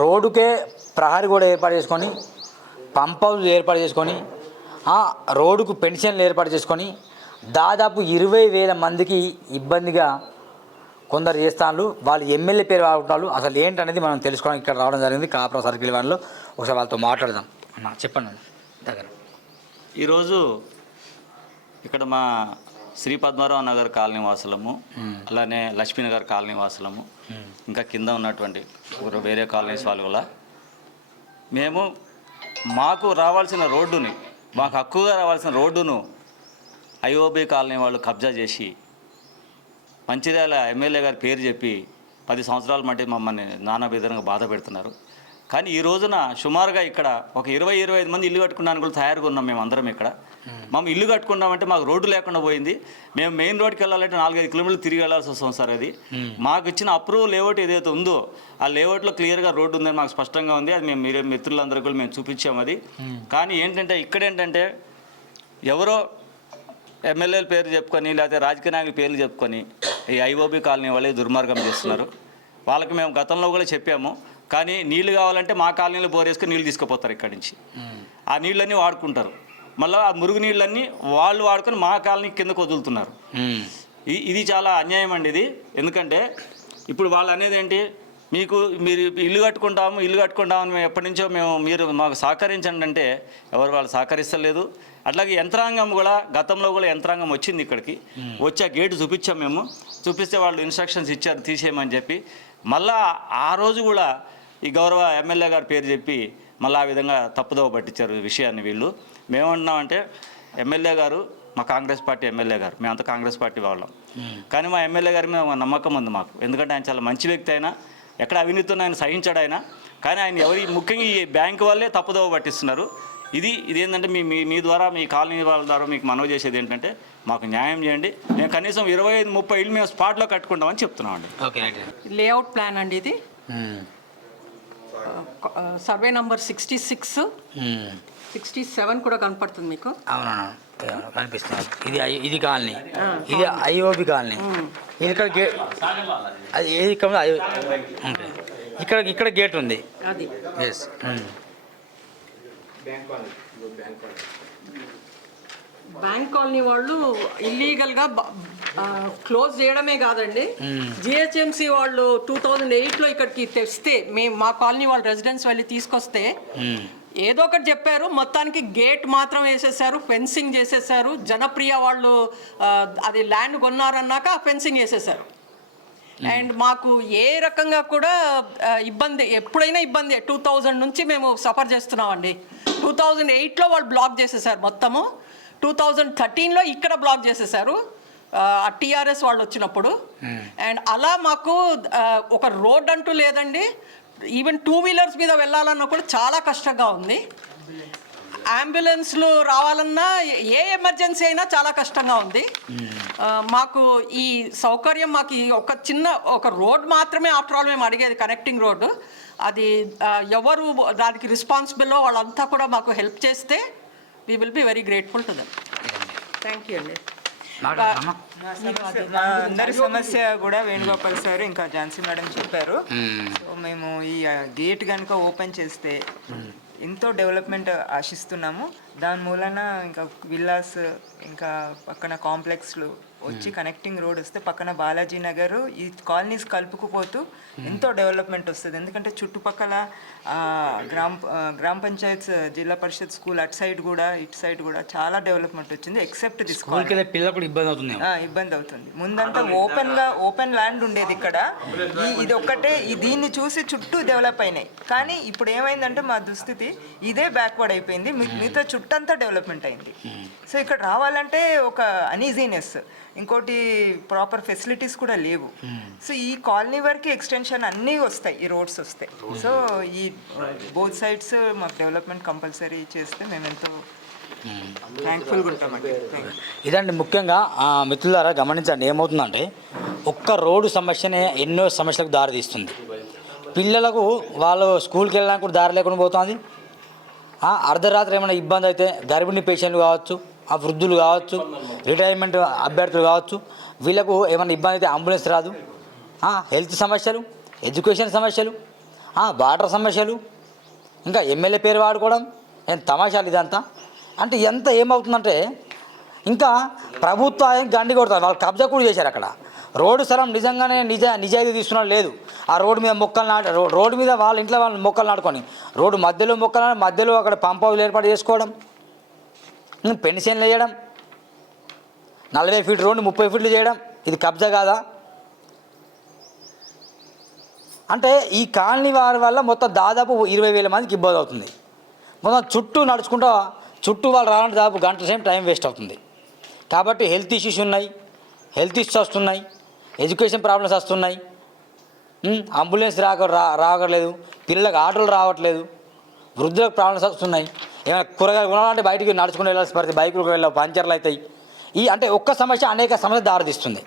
రోడ్డుకే ప్రహరీ కూడా ఏర్పాటు చేసుకొని పంప్ హౌస్ ఏర్పాటు చేసుకొని రోడ్డుకు పెన్షన్లు ఏర్పాటు చేసుకొని దాదాపు ఇరవై వేల మందికి ఇబ్బందిగా కొందరు చేస్తాను వాళ్ళు ఎమ్మెల్యే పేరు వాడుకుంటారు అసలు ఏంటనేది మనం తెలుసుకోవడానికి ఇక్కడ రావడం జరిగింది. కాపురం సర్కిల్ వాళ్ళు ఒకసారి వాళ్ళతో మాట్లాడదాం. అన్న చెప్పండి దగ్గర. ఈరోజు ఇక్కడ మా శ్రీ పద్మారావు నగర్ కాలనీ వాసులము అలానే లక్ష్మీనగర్ కాలనీ వాసులము ఇంకా కింద ఉన్నటువంటి ఒక వేరే కాలనీస్ వాళ్ళు కూడా. మేము మాకు రావాల్సిన రోడ్డుని మాకు హక్కుగా రావాల్సిన రోడ్డును ఐఓబి కాలనీ వాళ్ళు కబ్జా చేసి మంచిర్యాల ఎమ్మెల్యే గారి పేరు చెప్పి పది సంవత్సరాల మట్టి మమ్మల్ని నానా విధంగా బాధ పెడుతున్నారు. కానీ ఈ రోజున సుమారుగా ఇక్కడ ఒక ఇరవై ఇరవై ఐదు మంది ఇల్లు కట్టుకున్నాను కూడా తయారుగా ఉన్నాం మేము అందరం ఇక్కడ. మేము. ఇల్లు కట్టుకున్నామంటే మాకు రోడ్డు లేకుండా పోయింది. మేము మెయిన్ రోడ్కి వెళ్ళాలంటే నాలుగైదు కిలోమీటర్లు తిరిగి వెళ్ళాల్సి వస్తుంది సార్ అది. మాకు ఇచ్చిన అప్రూవల్ లేఅవుట్ ఏదైతే ఉందో ఆ లేఅవుట్లో క్లియర్గా రోడ్డు ఉందని మాకు స్పష్టంగా ఉంది. అది మేము మీరే మిత్రులందరికీ కూడా మేము చూపించాము అది. కానీ ఏంటంటే ఇక్కడ ఏంటంటే ఎవరో ఎమ్మెల్యేల పేరు చెప్పుకొని లేకపోతే రాజకీయ నాయకుల పేర్లు చెప్పుకొని ఈ ఐఓబి కాలనీ వాళ్ళే దుర్మార్గం చేస్తున్నారు. వాళ్ళకి మేము గతంలో కూడా చెప్పాము. కానీ నీళ్ళు కావాలంటే మా కాలనీలో బోరేసుకొని నీళ్ళు తీసుకుపోతారు ఇక్కడి నుంచి. ఆ నీళ్ళన్నీ వాడుకుంటారు. మళ్ళీ ఆ మురుగు నీళ్ళన్నీ వాళ్ళు వాడుకొని మా కాలనీ కిందకు వదులుతున్నారు. ఇది చాలా అన్యాయం అండి ఇది. ఎందుకంటే ఇప్పుడు వాళ్ళు అనేది ఏంటి? మీకు మీరు ఇల్లు కట్టుకుంటాము ఇల్లు కట్టుకుంటామని మేము ఎప్పటి నుంచో మేము మీరు మాకు సహకరించండి అంటే ఎవరు వాళ్ళు సహకరిస్తలేదు. అట్లాగే యంత్రాంగం కూడా గతంలో కూడా యంత్రాంగం వచ్చింది ఇక్కడికి. వచ్చి ఆ గేటు చూపించాం మేము. చూపిస్తే వాళ్ళు ఇన్స్ట్రక్షన్స్ ఇచ్చారు తీసేయమని చెప్పి. మళ్ళా ఆ రోజు కూడా ఈ గౌరవ ఎమ్మెల్యే గారి పేరు చెప్పి మళ్ళీ ఆ విధంగా తప్పుదోవ పట్టించారు ఈ విషయాన్ని వీళ్ళు. మేమంటున్నామంటే ఎమ్మెల్యే గారు మా కాంగ్రెస్ పార్టీ ఎమ్మెల్యే గారు మేమంతా కాంగ్రెస్ పార్టీ వాళ్ళం. కానీ మా ఎమ్మెల్యే గారి మీద నమ్మకం ఉంది మాకు. ఎందుకంటే ఆయన చాలా మంచి వ్యక్తి అయినా ఎక్కడ అవినీతిని ఆయన సహించాడు ఆయన కానీ ఆయన ఎవరి ముఖ్యంగా ఈ బ్యాంకు వాళ్ళే తప్పుదోవ పట్టిస్తున్నారు. ఇది ఇది ఏంటంటే మీ మీ- మీ ద్వారా మీ కాలనీ వాళ్ళ ద్వారా మీకు మనవి చేసేది ఏంటంటే మాకు న్యాయం చేయండి. మేము కనీసం ఇరవై ఐదు ముప్పై ఇల్లు మేము స్పాట్లో కట్టుకుంటామని చెప్తున్నామండి. లేఅవుట్ ప్లాన్ అండి ఇది? Survey number sixty six. Sixty seven కూడా కనపడుతుంది మీకు. అవునవును. కనిపిస్తుంది ఇది ఇది కాలనీ. ఇది ఐఓబి కాలనీ. ఇది ఇక్కడ గే అది ఏది ఇక్కడ. ఇక్కడ ఇక్కడ గేట్ ఉంది. అది. Yes bank colony. వాళ్ళు ఇల్లీగల్గా క్లోజ్ చేయడమే కాదండి. జిహెచ్ఎంసి వాళ్ళు టూ థౌజండ్ ఎయిట్లో ఇక్కడికి తెస్తే మేము మా కాలనీ వాళ్ళు రెసిడెన్స్ వెళ్ళి తీసుకొస్తే ఏదో ఒకటి చెప్పారు. మొత్తానికి గేట్ మాత్రం వేసేసారు ఫెన్సింగ్ చేసేసారు. జనప్రియ వాళ్ళు అది ల్యాండ్ కొన్నారన్నాక ఫెన్సింగ్ వేసేసారు. అండ్ మాకు ఏ రకంగా కూడా ఇబ్బంది ఎప్పుడైనా ఇబ్బంది. టూ థౌజండ్ నుంచి మేము సఫర్ చేస్తున్నామండి. టూ థౌజండ్ ఎయిట్లో వాళ్ళు బ్లాక్ చేసేసారు మొత్తము. టూ థౌజండ్ థర్టీన్లో ఇక్కడ బ్లాక్ చేసేసారు. టీఆర్ఎస్ వాళ్ళు వచ్చినప్పుడు. అండ్ అలా మాకు ఒక రోడ్ అంటూ లేదండి. ఈవెన్ టూ వీలర్స్ మీద వెళ్ళాలన్నా కూడా చాలా కష్టంగా ఉంది. అంబులెన్స్లు రావాలన్నా ఏ ఎమర్జెన్సీ అయినా చాలా కష్టంగా ఉంది. ఆ, మాకు ఈ సౌకర్యం మాకు ఈ ఒక చిన్న ఒక రోడ్ మాత్రమే ఆఫ్టర్ ఆల్ మేము అడిగేది కనెక్టింగ్ రోడ్డు అది ఎవరు దానికి రెస్పాన్సిబుల్ వాళ్ళంతా కూడా మాకు హెల్ప్ చేస్తే we will be very grateful to them thank you అండి. మా అందరి సమస్య కూడా వేణుగోపాల్ సార్ ఇంకా ఝాన్సీ మేడం చెప్పారు. సో మేము ఈ గేట్ కనుక ఓపెన్ చేస్తే ఎంతో డెవలప్మెంట్ ఆశిస్తున్నాము. దాని మూలన ఇంకా విల్లాస్ ఇంకా పక్కన కాంప్లెక్స్లు వచ్చి కనెక్టింగ్ రోడ్ వస్తే పక్కన బాలాజీ నగర్ ఈ కాలనీస్ కలుపుకుపోతూ ఎంతో డెవలప్మెంట్ వస్తుంది. ఎందుకంటే చుట్టుపక్కల గ్రామ గ్రామ పంచాయత్ జిల్లా పరిషత్ స్కూల్ అటు సైడ్ కూడా ఇటు సైడ్ కూడా చాలా డెవలప్మెంట్ వచ్చింది ఎక్సెప్ట్ దిస్ వెళ్ళే పిల్లలకు ఇబ్బంది అవుతుంది ఇబ్బంది అవుతుంది. ముందంతా ఓపెన్గా ఓపెన్ ల్యాండ్ ఉండేది ఇక్కడ. ఇది ఒక్కటే దీన్ని చూసి చుట్టూ డెవలప్ అయినాయి. కానీ ఇప్పుడు ఏమైందంటే మా దుస్థితి ఇదే బ్యాక్వర్డ్ అయిపోయింది. మిగతా చుట్టంతా డెవలప్మెంట్ అయింది. సో ఇక్కడ రావాలంటే ఒక అనీజీనెస్ ఇంకోటి ప్రాపర్ ఫెసిలిటీస్ కూడా లేవు. సో ఈ కాలనీ వరకు ఎక్స్టెన్షన్ అన్నీ వస్తాయి. ఈ రోడ్స్ వస్తాయి సో ఈ బోత్ సైడ్స్ మాకు డెవలప్మెంట్ కంపల్సరీ చేస్తే మేము. ఎంతో ఇదండి ముఖ్యంగా ఆ, మిత్రులారా గమనించండి ఏమవుతుందంటే ఒక్క రోడ్డు సమస్యనే ఎన్నో సమస్యలకు దారి తీస్తుంది పిల్లలకు వాళ్ళు స్కూల్కి వెళ్ళడానికి కూడా దారి లేకుండా పోతుంది. అర్ధరాత్రి ఏమైనా ఇబ్బంది అయితే గర్భిణీ పేషెంట్లు కావచ్చు ఆ వృద్ధులు కావచ్చు రిటైర్మెంట్ అభ్యర్థులు కావచ్చు వీళ్ళకు ఏమైనా ఇబ్బంది అయితే అంబులెన్స్ రాదు. హెల్త్ సమస్యలు ఎడ్యుకేషన్ సమస్యలు వాటర్ సమస్యలు ఇంకా ఎమ్మెల్యే పేరు వాడుకోవడం ఏం తమాషాలు ఇదంతా? అంటే ఎంత ఏమవుతుందంటే ఇంకా ప్రభుత్వం గండి కొడతారు వాళ్ళు కబ్జా కూడా చేశారు అక్కడ. రోడ్డు స్థలం నిజంగానే నిజ నిజాయితీ తీసుకున్నా లేదు. ఆ రోడ్డు మీద మొక్కలు నాట రోడ్డు మీద వాళ్ళ ఇంట్లో వాళ్ళ మొక్కలు నాటుకొని రోడ్డు మధ్యలో మొక్కలు మధ్యలో అక్కడ పంప్ ఏర్పాటు చేసుకోవడం పెన్షన్లు వేయడం నలభై ఫీట్ రోడ్డు ముప్పై ఫీట్లు చేయడం ఇది కబ్జా కాదా? అంటే ఈ కాలనీ వారి వల్ల మొత్తం దాదాపు ఇరవై వేల మందికి ఇబ్బంది అవుతుంది. మొత్తం చుట్టూ నడుచుకుంటా చుట్టూ వాళ్ళు రావాలంటే దాదాపు గంట సేపు టైం వేస్ట్ అవుతుంది. కాబట్టి హెల్త్ ఇష్యూస్ ఉన్నాయి హెల్త్ ఇష్యూస్ వస్తున్నాయి. ఎడ్యుకేషన్ ప్రాబ్లమ్స్ వస్తున్నాయి. అంబులెన్స్ రాక రావట్లేదు. పిల్లలకు ఆటోలు రావట్లేదు. వృద్ధులకు ప్రాబ్లమ్స్ వస్తున్నాయి. ఏమైనా కూరగాయలు కొనాలంటే బయటికి నడుచుకుని వెళ్ళాల్సి పడుతుంది బైకులకు వెళ్ళ పంచర్లు అవుతాయి. ఈ అంటే ఒక్క సమస్య అనేక సమస్య దారితీస్తుంది.